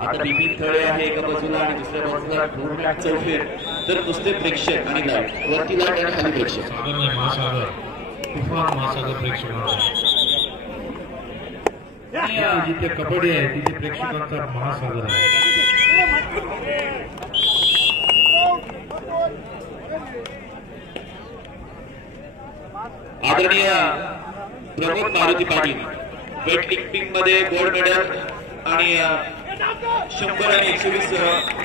आता बिपिन थळे आहे एका बाजूला आणि दुसऱ्या बाजूला पूर्ण चौफेर, तर नुसते प्रेक्षक आणि लाईट वरती लाईट आणि खाली प्रेक्षक. महासागर तुफान महासागर प्रेक्षक जिथे कबड्डी आहे तिथे प्रेक्षकांचा महासागर आहे. आदरणीय प्रमोद मारुती पाटील वेटलिफ्टिंग मध्ये गोल्ड मेडल आणि 100 आणि 120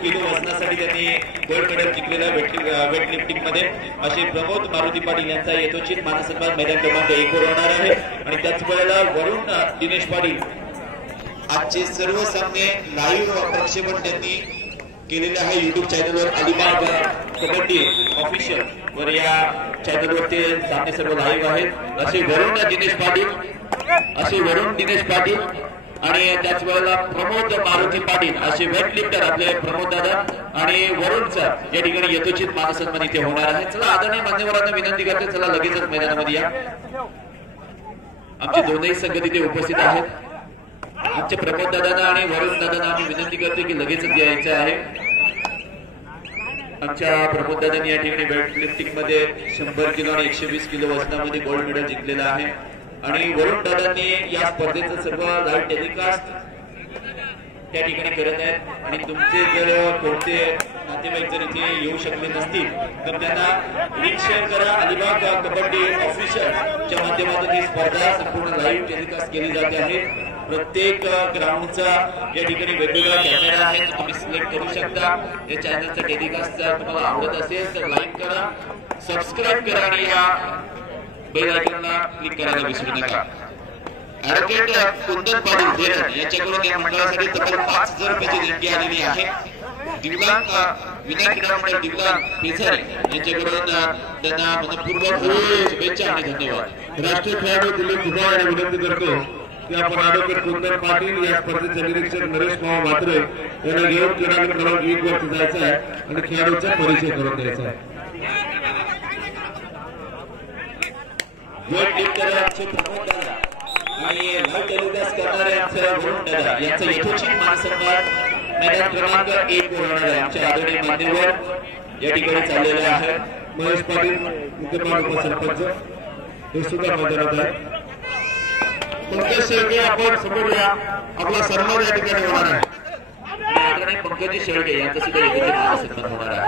किलो वजनासाठी त्यांनी गोल्ड मेडल जिंकलेलं वेटलिफ्टिंग मध्ये असे प्रमोद मारुती पाटील यांचा यथोचित मानसन्मान मैदान क्रमांक 1 वर होणार आहे. आणि त्याच वेळेला वरुण दिनेश पाटील आजचे सर्व सामने लाईव्ह प्रक्षेपण त्यांनी केलेले आहे युट्यूब चॅनलवर अलिबाग कबड्डी ऑफिशियल वर. या चॅनलवर ते सामने सर्व लाईव्ह आहेत. असे वरुण दिनेश पाटील आणि त्याच वेळेला प्रमोद मारुती पाटील असे वेटलिफ्टर आपले प्रमोद दादा आणि वरुणचा या ठिकाणी यथोचित मानसन्मान इथे होणार आहे. चला आदरणीय मान्यवरांना विनंती करते, चला लगेचच मैदानामध्ये या. आमचे दोनही संघ तिथे उपस्थित आहेत. आमच्या प्रमोद दादांना आणि वरुण दादांना आम्ही विनंती करतो की लगेचच यायचं आहे. आमच्या प्रमोद दादांनी या ठिकाणी वेटलिफ्टिंग मध्ये 100 किलो आणि 120 किलो वजनामध्ये गोल्ड मेडल जिंकलेलं आहे. आणि वरुण दादांनी या स्पर्धेचं सर्व लाईव्ह टेलिकास्ट त्या ठिकाणी करत आहेत. आणि तुमचे जर कोणते नातेवाईक जर इथे येऊ शकले नसतील तर त्यांना लिंक शेअर करा. अलिबाग कबड्डी ऑफिशियलच्या माध्यमातून ही स्पर्धा संपूर्ण लाईव्ह टेलिकास्ट केली जाते आहे. प्रत्येक ग्राउंडचा या ठिकाणी वेगवेगळा कॅमेरा आहे, तुम्ही सिलेक्ट करू शकता. या चॅनलचा टेलिकास्ट जर तुम्हाला आवडत असेल तर लाईक करा, सबस्क्राईब करा आणि या बेल आयकॉनला क्लिक करायला विसरू नका. ऍडव्होकेट कुंदन पाटील धेरन यांच्याकडून या मंडळासाठी तब्बल 5000 रुपयाची देणगी आलेली आहे. दिव्यांग विनायक मंडळ दिव्यांग पेझारे यांच्याकडून त्यांना मनपूर्वक शुभेच्छा आणि धन्यवाद. राष्ट्रीय खेळाडू दिलीप दुबा यांना विनंती करतो की आपण ऍडव्होकेट कुंदन पाटील या स्पर्धेचे निरीक्षक नरेश मावा म्हात्रे यांना घेऊन क्रीडा क्रमांक 1 वरती जायचं आहे आणि खेळाडूचा परिचय करून द्यायचा आहे. वेटलिफ्टरांचे प्रमोद दादा आणि लाईव्ह टेलिकास्ट करणाऱ्यांचे वरुण दादा यांचा यथोचित मानसन्मान मैदान क्रमांक 1 वर होणार आहे. आमच्या आदरणीय मान्यवर या ठिकाणी चाललेले आहेत. महेश पाटील विद्यमान उपसरपंच हे सुद्धा मैदानात आहे. पंकज शेळके आपण समोर या, आपला सन्मान या ठिकाणी होणार आहे. आदरणीय पंकज शेळके यांचा सुद्धा यथोचित मानसन्मान होणार आहे.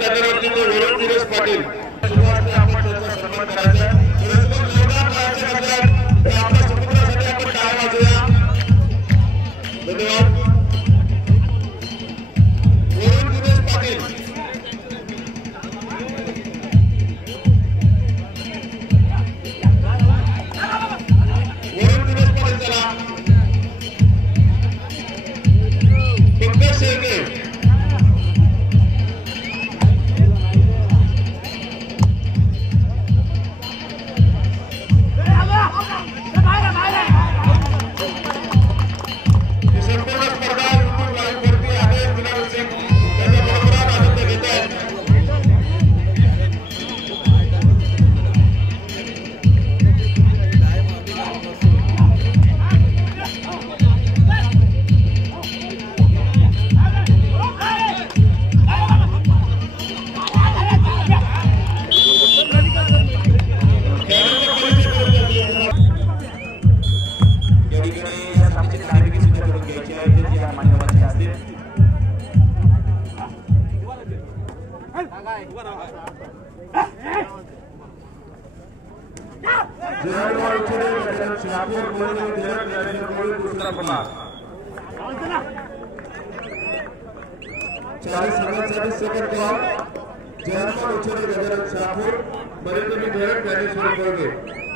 वरुण दिनेश पाटील आपण त्यांचा सन्मान करायचा. आपल्या समुद्रासाठी आपण टाळ्या वाजवूया. धन्यवाद. वरुण दिनेश पाटील चला. पंकज शेळके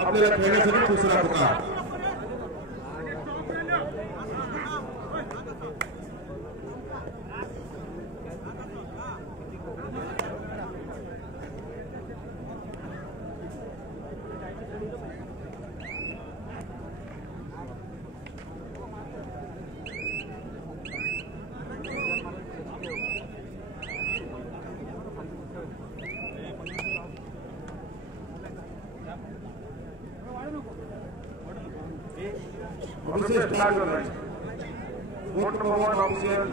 आपल्याला खेळण्यासाठी दुसरा पुकार. Official start your match. Vote number 1 official.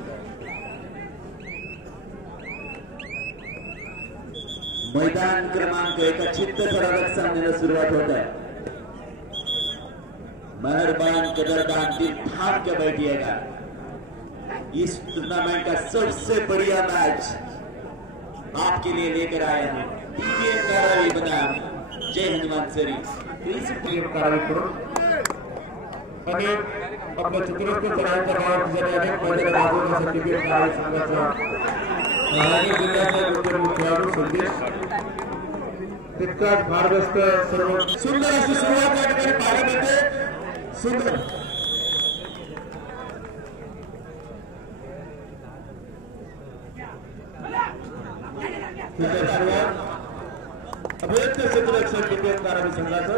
मैदान क्रमांक 1 चित्तथरारक सामन्याला सुरुवात होत है। मेहरबान कदरदान दिल थाम के बैठिएगा। इस टूर्नामेंट का सबसे बढ़िया मैच आपके लिए लेकर आए हैं DBM कारावी बनाम जय हनुमान सरी। DBM कारावी करून आणि आपल्या चित्रस्थ चढाईच्या भागात जर अनेक मैदान राबवण्यासाठी DBM कारावी संघाचा आणि जिल्ह्याचा खेळाडू संदेश तितकाच भारदस्त सर्व सुंदर अशी सुरुवात या ठिकाणी पाहायला मिळते। सुंदर अभेद्य क्षेत्ररक्षण DBM कारावी संघाचं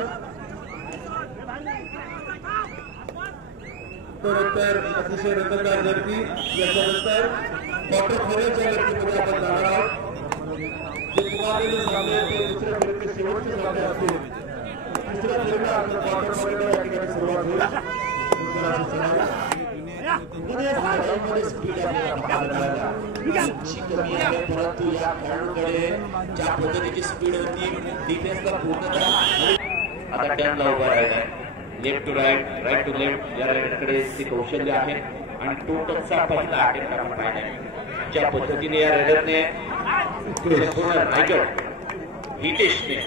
तर अतिशय रंगतदार लढती याच्यानंतर क्वार्टर फायनलच्या लढतीमध्ये आपण जाणार आहोत। सामने दुसऱ्या फेरीचे शेवटचे सामने असतील। तिसऱ्या फेरीला आपल्या क्वार्टर फायनल या ठिकाणी सुरुवात होईल। स्पीड परंतु या खेळाडूकडे ज्या पद्धतीची स्पीड होती डिफेन्सला पूर्णतः आता टर्नला उभा राहिला आहे। Left to right right to left या रायडरकडे ते कौशल्य आहे आणि टोटलचा पहिला अटेम्प्ट आपण पाहिला ज्या पद्धतीने या रायडरने संपूर्ण रायगड हितेशने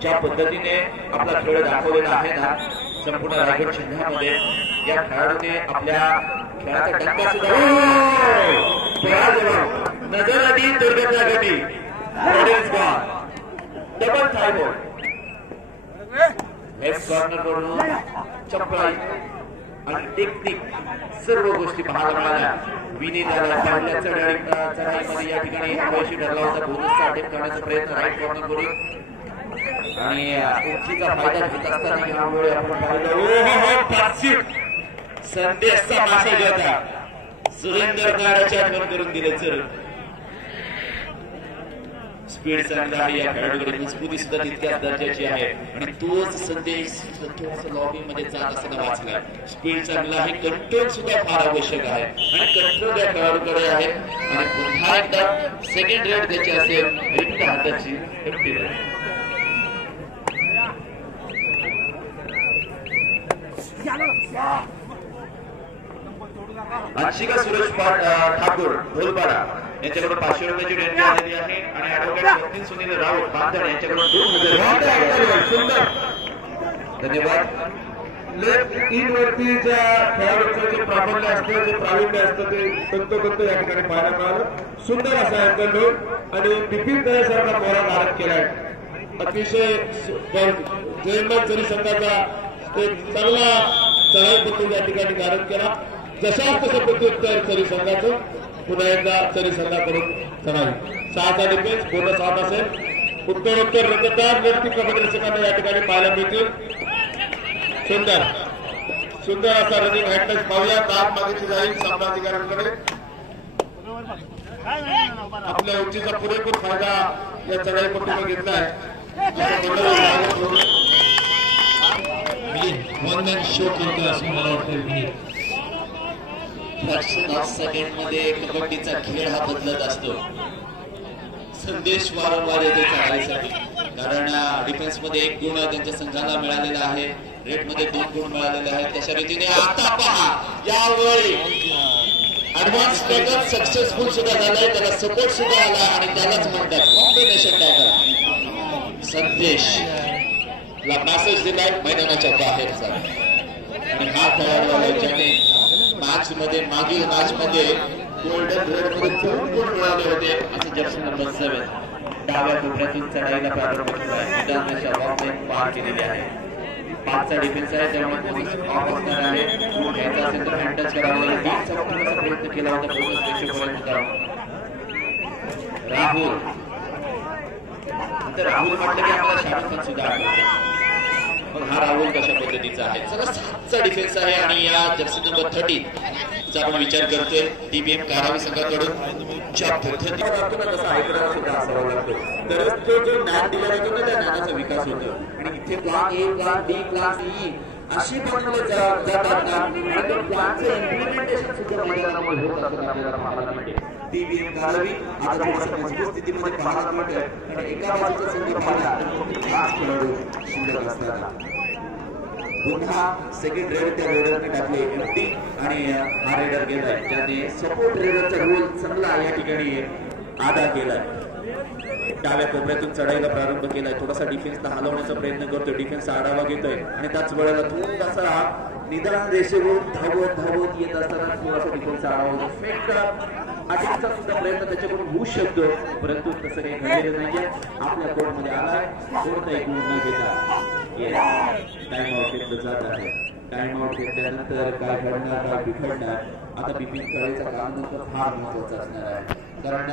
ज्या पद्धतीने आपला खेळ दाखवलेला आहे ना संपूर्ण रायगड जिल्ह्यामध्ये या खेळाडूने आपल्या खेळाचा टप्पा सुद्धा नजर आली दुर्गता घटी डबल थाय बॉल लेफ्ट कॉर्नर वरून चपळाई आणि टेक्निक सर्व गोष्टी पाहायला मिळाल्या। विनीताला पहिल्या चढाईमध्ये या ठिकाणी अपयशी ठरला होता। बोनसचा अटेम्प्ट करण्याचा प्रयत्न राईट कॉर्नर वरून आणि उंचीचा फायदा घेत असताना यामुळे आपण पाहिलं संदेशचा मेसेज होता सुरेंद्र नाडाची आठवण करून दिले। चल स्पीड चांगला आहे या खेळाडूकडे मजबूती सुद्धा तितक्याच दर्जाची आहे आणि तोच संदेश लॉबी मध्ये जात असताना वाचला। स्पीड चांगला आहे कंट्रोल सुद्धा फार आवश्यक आहे आणि कंट्रोल या खेळाडूकडे आहे आणि पुन्हा एकदा सेकंड रेड द्यायची असेल रिपीट हाताची एफटी अंशिका सुरेश ठाकूर ढोलपाडा यांच्याकडून 500 रुपयाची देणगी आलेली आहे आणि ॲडव्होकेट सचिन सुनील राऊत बांधण यांच्याकडून 2000 सुंदर धन्यवाद। लेफ्ट इन वरतीच्या खेळाडूचं जे प्राबल्य असतं जे प्रावीण्य असतं ते तंतोतंत या ठिकाणी पाहायला मिळालं। सुंदर असा अँगल रोल आणि बिपिन दयासारखा मोहरा धारण केलाय। अतिशय जयमल सरी संघाचा एक चांगला चढाई पद्धती या ठिकाणी धारण केला। जशा तसं प्रत्युत्तर सरी संघाचं पुन्हा एकदा सरी संघाकडून चढावी 6चा डिफेन्स पूर्ण 7 असेल। उत्तरोत्तर रंगतदार लढती प्रदर्शकांना या ठिकाणी पाहायला मिळतील। सुंदर सुंदर असा रनिंग हँडटच पाहूया। दाब मागेची जाईल सामनाधिकाऱ्यांकडे आपल्या उंचीचा पुरेपूर फायदा या चढाईपट्टीने घेतलाय। वन मॅन शो करतो असं मला वाटतं। फ्रॅक्शन ऑफ सेकंड मध्ये कबड्डीचा खेळ हा बदलत असतो। संदेश वारंवार येतो चढाईसाठी कारण डिफेन्स मध्ये 1 गुण त्यांच्या संघाला मिळालेला आहे। रेट मध्ये 2 गुण मिळालेले आहेत। त्याच्या रीतीने आता पहा यावेळी ऍडव्हान्स टॅकल सक्सेसफुल सुद्धा झालाय त्याला सपोर्ट सुद्धा आला आणि त्यालाच म्हणतात कॉम्बिनेशन टॅकल। संदेश ला मेसेज दिलाय मैदानाच्या बाहेरचा आणि हा खेळाडू आहे ज्याने मॅच मध्ये मागील मॅच मध्ये गोल्डन रेड मध्ये 2 गुण मिळाले होते। असं जर्सी नंबर 7 डाव्या कोपऱ्यातून चढाईला प्रारंभ केला मैदानाच्या बॉक्सने पार केलेली आहे। 5चा डिफेन्स आहे त्यामुळे पोलीस ऑफ असणार आहे। गुण घ्यायचा असेल तर हँड टच करावा लागेल। 3चा पूर्ण प्रयत्न केला होता पोलीस प्रेक्षकांपर्यंत राहुल तर राहुल म्हटलं की आपल्याला शाहरुख खान सुद्धा मग हा राहुल कशा पद्धतीचा आहे। चला 7चा डिफेन्स आहे आणि या जर्सी नंबर 30 चा आपण विचार करतोय DBM कारावी संघाकडून ज्या पद्धतीने तसा ऐकणारा सुद्धा असावा लागतो तरच तो जो ज्ञान दिला जातो ना त्या ज्ञानाचा विकास होतो आणि इथे plan A plan B plan C अशी बनवले जातात ना आणि त्यांचं इम्प्लिमेंटेशन सुद्धा मैदानामध्ये होत असताना आपल्याला पाहायला मिळते. ती वीर घालावी आता थोडंसं मजबूत स्थितीमध्ये पाहायला मिळतं आणि एका बाजूचा संघ पाहिला खास खेळाडू शिल्लक असताना पुन्हा सेकंड रेड त्या रेडरने टाकले एमटी आणि हा रेडर गेलाय ज्याने सपोर्ट रेडरचा रोल चांगला या ठिकाणी अदा केलाय. डाव्या कोपऱ्यातून चढायला प्रारंभ केलाय. थोडासा डिफेन्सला हलवण्याचा प्रयत्न करतोय. डिफेन्सचा आढावा घेतोय आणि त्याच वेळेला थोडासा निदान रेषेवरून धावत येत असताना थोडासा डिफेन्सचा आढावा फेक अटॅकचा सुद्धा प्रयत्न त्याच्याकडून होऊ शकतो परंतु तसं काही घडलेलं नाहीये. आपल्या कोर्टमध्ये आलाय कोणताही गुण न घेता टाइम आउट घेतलं जात आहे. टाइम आउट घेतल्यानंतर काय घडणार काय बिघडणार आता बिपिन कळेचा काळानंतर फार महत्वाचा असणार आहे कारण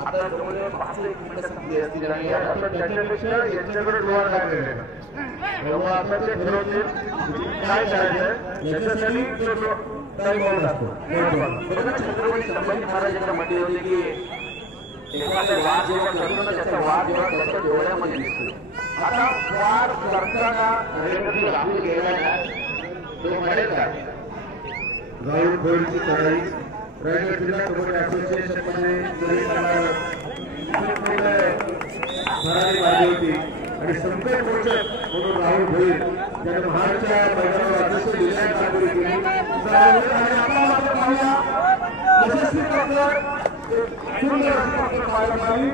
आता जवळजवळ 5-1 मिनिटं संपली असतील आणि त्याच्यापेक्षा यांच्याकडे डोळा लागलेला आहे. तेव्हा आता ते ठरवतील काय करायचं याच्यासाठी टाइम आउट असतो. छत्रपती संभाजी महाराजांना म्हटले होते की एखादा वाद जेव्हा करतो ना त्याचा वाद जेव्हा त्याच्या डोळ्यामध्ये दिसतो. आता वाद करताना रेल्वे राहुल गेला तो म्हणेल का राहुल खोडची चढाई रायगड जिल्हा कबड्डी असोसिएशनमध्ये जरी भरारी मारली होती आणि संकट मोचक म्हणून राहुल भोईर त्याने महाडच्या मैदानावर अध्यक्ष लिहिल्या कामगिरी केली. यशस्वी पद्धत सुंदर अशी पाहायला मिळाली.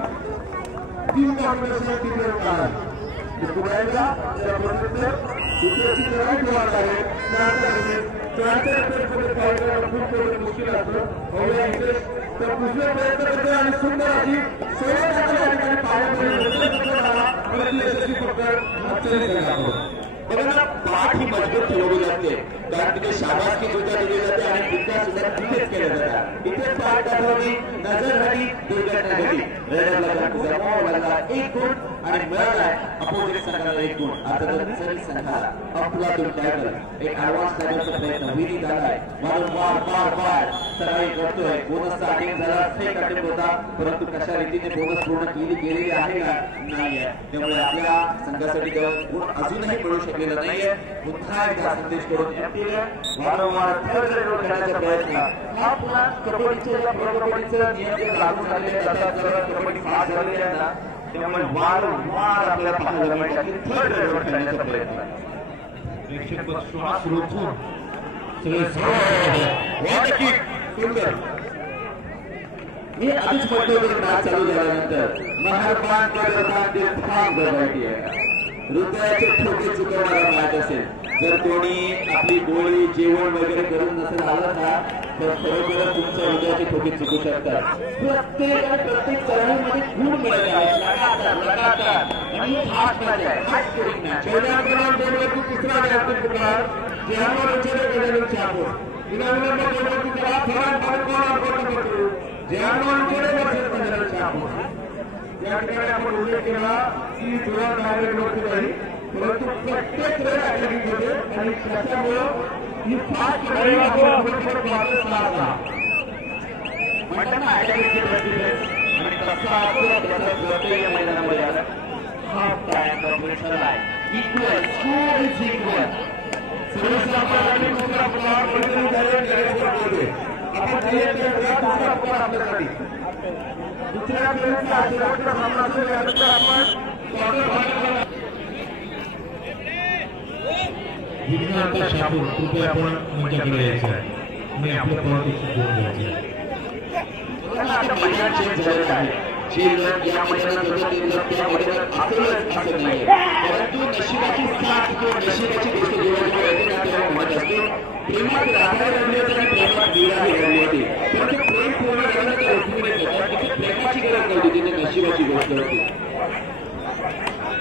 3 कॉम्बिनेशन टीमवर काढ पुण्याला त्या पद्धतीने दुसऱ्याची लढाई होणार आहे. खूप मुश्किल असतं तर दुसरे प्रयत्न करतो आणि सुंदर अशी पाठ ही मजबूत ठेवली जाते कारण तिथे शाबासकी सुद्धा दिली जाते आणि विद्या सुद्धा तिथेच केल्या जातात. इथेच पाठ दाखवली नजर झाली दुर्घटना घडली. रडायला 1 गुण आणि मिळालाय अपोजिट संघाला 1 गुण. अर्थातच संघाला अफलातून टॅकल एक ऍडव्हान्स टॅकलचा प्रयत्न विनीत आलाय वारंवार सराई करतोय. बोनसचा अटेम्प्ट झाला फेक अटेम्प्ट होता परंतु कशा रीतीने बोनस पूर्ण गेलेली आहे का नाहीये त्यामुळे आपल्या संघासाठी गुण अजूनही मिळू शकलेला नाहीये. पुन्हा एकदा संदेश करून वारंवार खेळण्याचा प्रयत्न हा पुन्हा कबड्डीचं नियम जे लागू झालेले जातात कबड्डी फास्ट झालेली आहे ना त्यामुळे वारंवार आपल्याला पाहायला मिळतात की थर्ड रेडवर खेळण्याचा प्रयत्न प्रेक्षक श्वास रोखून सुंदर मी आधीच म्हटलं होतं मॅच चालू झाल्यानंतर महारपान गरबाटी आहे. हृदयाचे ठोके चुकवणारा मॅच असेल. जर कोणी आपली गोळी जेवण वगैरे करून नसेल आलं ना तर खरोखरच तुमच्या हृदयाचे ठोके चुकू शकतात. प्रत्येक चढाईमध्ये गुण मिळत आहे लगातार आणि फास्ट मॅच आहे. Fast scoring match. पहिल्या क्रमांक 2 वरती तिसरा मॅच पुकार जेहानवर चेहरे छापो विनाविलंब बोलवती त्याला फरक करतो जेहानवर चेहरे छापो. या ठिकाणी आपण उल्लेख केला की जुळा डायरेक्ट नव्हती नाही परंतु प्रत्येक रेड अटॅकिंग होते आणि त्याच्यामुळं ही फास्ट लढाई म्हणताना आणि तसा त्याचा मैदानामध्ये आला. हाफ टाइम कंप्लीट झाला. Equal score is equal. सर्वसामान्य दुसरा पुकार आपण दुसरा पुकार आपल्यासाठी दुसऱ्या खेळाचा शेवटचा सामना असेल त्यानंतर आपण विघ्नार्थ शापूर कृपया आपण मंचाकडे यायचं आहे मी आपल्या पॉलिटिक्स घेऊन घ्यायचे आहे. मैदान चेंज झालेलं आहे. जे लोक या मैदानात होते त्या मैदानात असेलच असं नाहीये परंतु नशिबाची साथ किंवा नशिबाची गोष्ट जेव्हा येते ना तेव्हा म्हणत असतो प्रेमात राधाही रडली होती आणि प्रेमात वीराही रडली होती परंतु प्रेम पूर्ण झालं तर रुक्मिणीच होतं. तिथे प्रेमाची गरज नव्हती तिथे नशिबाची गोष्ट होती.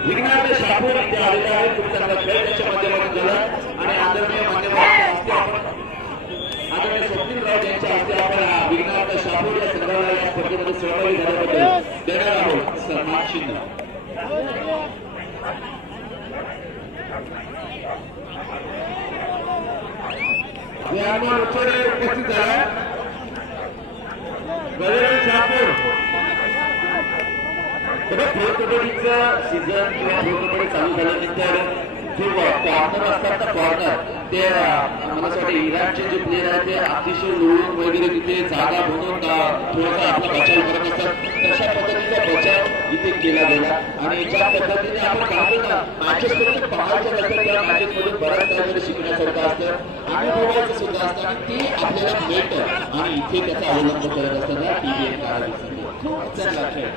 विघ्नार्थ शापूर इथे आलेला आहे. खूप चांगला खेळ त्याच्या माध्यमातून झाला आणि आदरणीय मान्यवरांच्या हस्ते आपण आदरणीय स्वप्नीलराव यांच्या हस्ते आपण विघ्नार्थ शापूर या संघाला या स्पर्धेमध्ये सहभागी झाल्याबद्दल देणार आहोत सन्मान चिन्ह. उपस्थित झाला शापूर प्रो कबड्डीचं सीझन किंवा प्रो कबड्डी चालू झाल्यानंतर जो कॉर्नर असतात ना कॉर्नर ते मला असं वाटतं इराणचे जे प्लेयर आहेत ते अतिशय लोळून वगैरे तिथे जागा बनवून थोडासा आपला बचाव करत असतात. तशा पद्धतीचा बचाव इथे केला गेला आणि ज्या पद्धतीने आपण पाहतो ना मॅचेस मध्ये पाहायच्या नंतर त्या मॅचेस मध्ये बऱ्याच काहीतरी शिकण्यासारखं असतं आणि बोलायचं सुद्धा असतं आणि ते आपल्याला मिळतं आणि इथे त्याचा अवलंब करत असताना TVN कारागीर खूप चांगला खेळ.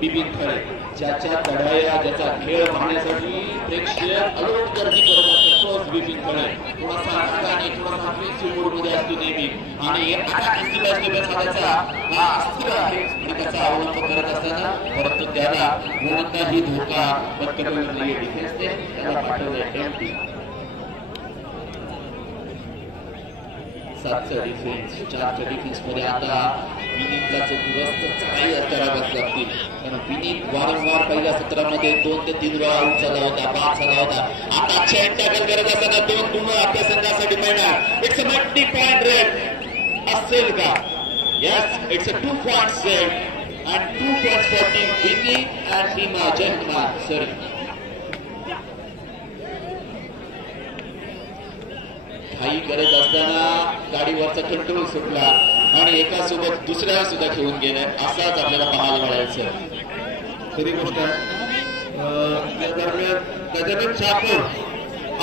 बिपिन खरे ज्याच्या चढाया ज्याचा खेळ पाहण्यासाठी प्रेक्षक अलोट गर्दी करत असतात तोच बिपिन खरे. थोडासा अंगाने थोडासा अग्रेसिव्ह मूडमध्ये असतो नेहमी आणि त्याचा अस्त्र आहे आणि त्याचा अवलंब करत असताना परंतु त्याला कोणताही धोका पत्करलेला नाही. डिफेन्सने त्याला पाठवलंय एमटी 7चा डिफेन्स 4च्या डिफेन्स मध्ये आता विनीतला दुरुस्त काही कराव्याच लागतील कारण विनीत वारंवार पहिल्या सत्रामध्ये 2 ते 3 वेळा आउट झाला होता, बाद झाला होता. आता चेन टॅकल करत असताना 2 गुण आपल्या संघासाठी मिळणार. It's a multi point rate असेल का? Yes, it's a 2 point set and 2 points for team Vineet and team Jaykumar. Sorry घाई करत असताना गाडीवरचा कंट्रोल सुटला आणि एका सोबत दुसऱ्या सुद्धा घेऊन गेलाय असाच आपल्याला पाहायला मिळायचं. खरी गोष्ट त्या दरम्यान गजानन शापूर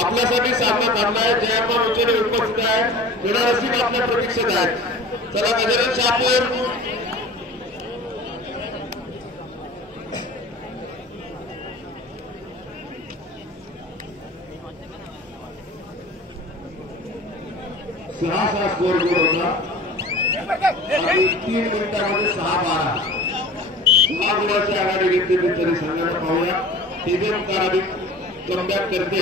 आपल्यासाठी सामना थांबलाय. जयपाल उचेरे उपस्थित आहे. क्रीडा रसिक आपल्या प्रतीक्षेत आहेत. चला गजानन शापूर सहा स्कोर गोल होता आणि 3 मिनिटांमध्ये 6-12 6 गुणाची आघाडी घेतली तरी संघाला पाहूया. TVN कारागीर कमबॅक करते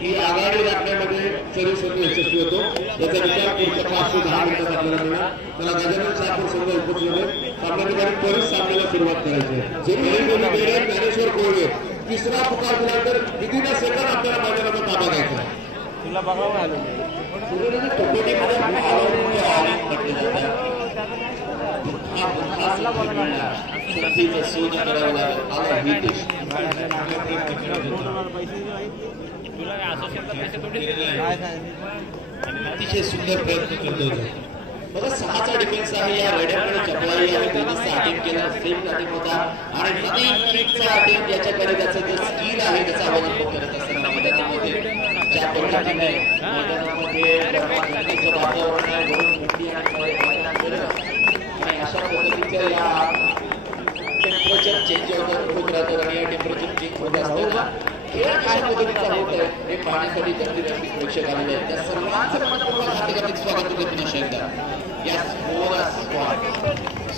ही आघाडी राखण्यामध्ये तरी संघ यशस्वी होतो. याचा विचार पुढच्या 5 ते 10 मिनिटात आपल्याला मिळणार. त्याला गजानन शापूर संघ उपस्थित होते. आपल्या ठिकाणी परत सामन्याला सुरुवात करायची आहे. ज्ञानेश्वर कोळगे तिसरा पुकार दिल्यानंतर विदिन सेकंद आपल्याला मैदानाचा ताबा घ्यायचा आहे. तुला बघावं आलं अतिशय सुंदर प्रयत्न करतो बघा. 6चा डिफेन्स आहे. या रेड्याकडे चपळाई आणि टेनिसचा अटेम्प्ट केला सेम अटेम्प्ट होता आणि रनिंग किकचा अटेम्प्ट याच्याकडे त्याचं जे स्किल आहे त्याचा अवलंब करत असताना मैदानामध्ये ज्या पद्धतीने मैदानामध्ये वातावरण आहे आणि अशा पद्धतीच्या या टेम्परेचर चेंज होत राहतात आणि या टेम्परेचर चेंज होत असताना खेळ कशा पद्धतीचा होत आहे हे पाहण्यासाठी जास्तीत जास्त प्रेक्षक आलेले आहेत. त्या सर्वांचं मनपूर्वक हार्दिक स्वागत होते पुन्हा एकदा.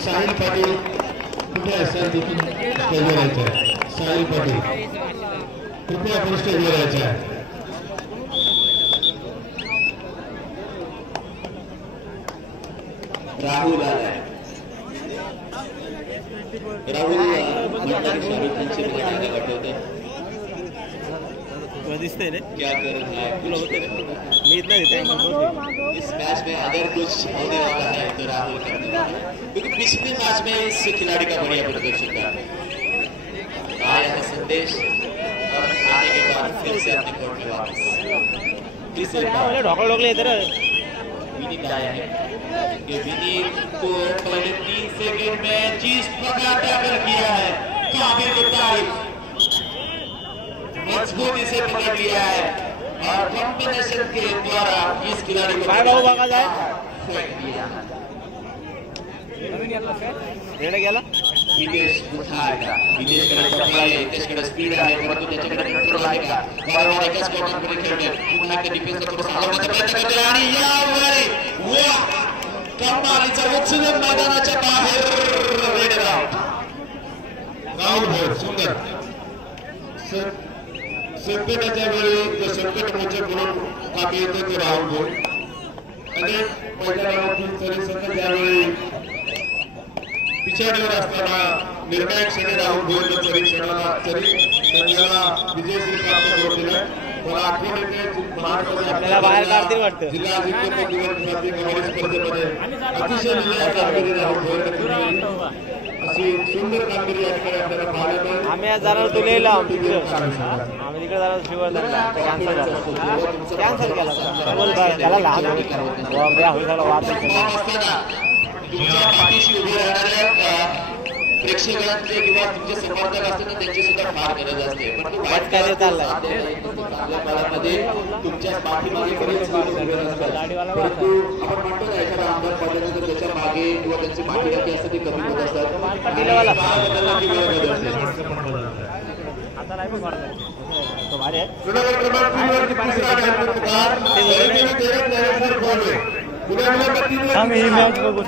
साहिल पाटील कुठे असेल देखील स्टेजवर यायचं आहे. साहिल पाटील कृपया आपण स्टेजवर यायचं आहे. राहुल आलाय. राहुल शाहरुख खानचे गाणं आठवतं दिसतंय रे क्या कर रहा है तुला होते रे मी इतना देता इस मैच में अगर कुछ होने वाला है तो राहुल का क्योंकि पिछले मैच में इस खिलाड़ी का बढ़िया प्रदर्शन था. आया है संदेश और आने के बाद फिर से अपने कोर्ट में वापस ढोकला ढोकले येते रे. विनीत आया है कि विनीत को पहले 3 सेकंड में चीज पकड़ा टैकल किया है. काबिल की तारीफ मजबूती से पकड़ लिया है और कॉम्बिनेशन के द्वारा इस खिलाड़ी को बघा जाए फेंक दिया. गेला विदेश उठाएगा. विदेशकडे चपला आहे, विदेशकडे स्पीड आहे, परंतु त्याच्याकडे कंट्रोल आहे का? वारंवार एकाच कॉर्नरमध्ये खेळतोय. पुन्हा एकदा डिफेन्सचा थोडासा हलवण्याचा प्रयत्न करतोय आणि यावेळी वा कमालीचा उचलून मैदानाच्या बाहेर रेड आउट. राहुल भाऊ सुंदर संकटाच्या वेळी जो संकट मोठे करून कामी येतो ते राहुल भाऊ. अनेक मैदानावरती तरी संघ त्यावेळी पिछाडीवर असताना निर्णायक क्षणी राहुल भाऊ तरी क्षणाला तरी संघाला विजयश्री प्राप्त करून दिलं. मला आठवण येते आपल्याला बाहेर काढतील वाटतं. जिल्हा अजिंक्यपद दिवस स्पर्धेमध्ये अतिशय निर्णायक कामगिरी राहुल भाऊ अशी सुंदर कामगिरी या ठिकाणी आपल्याला पाहायला मिळेल. आम्ही आज जाणार होतो लेला आम्ही तिकडे जाणार शिवर्धनला कॅन्सल झालं कॅन्सल केला त्याला लहान वाद तुमच्या पाठीशी उभे राहणाऱ्या प्रेक्षकांचे किंवा तुमचे समर्थक असतात ना त्यांची सुद्धा फार गरज असते. पण तो वाट काय चाललाय आपल्या काळामध्ये तुमच्या पाठीमागे बरेच लोक उभे असतात. परंतु आपण म्हणतो ना एखादा आमदार पडल्यानंतर तर त्याच्या मागे किंवा त्यांची पाठीराखी असते ती कमी होत असतात. आम्ही ही मॅच बघू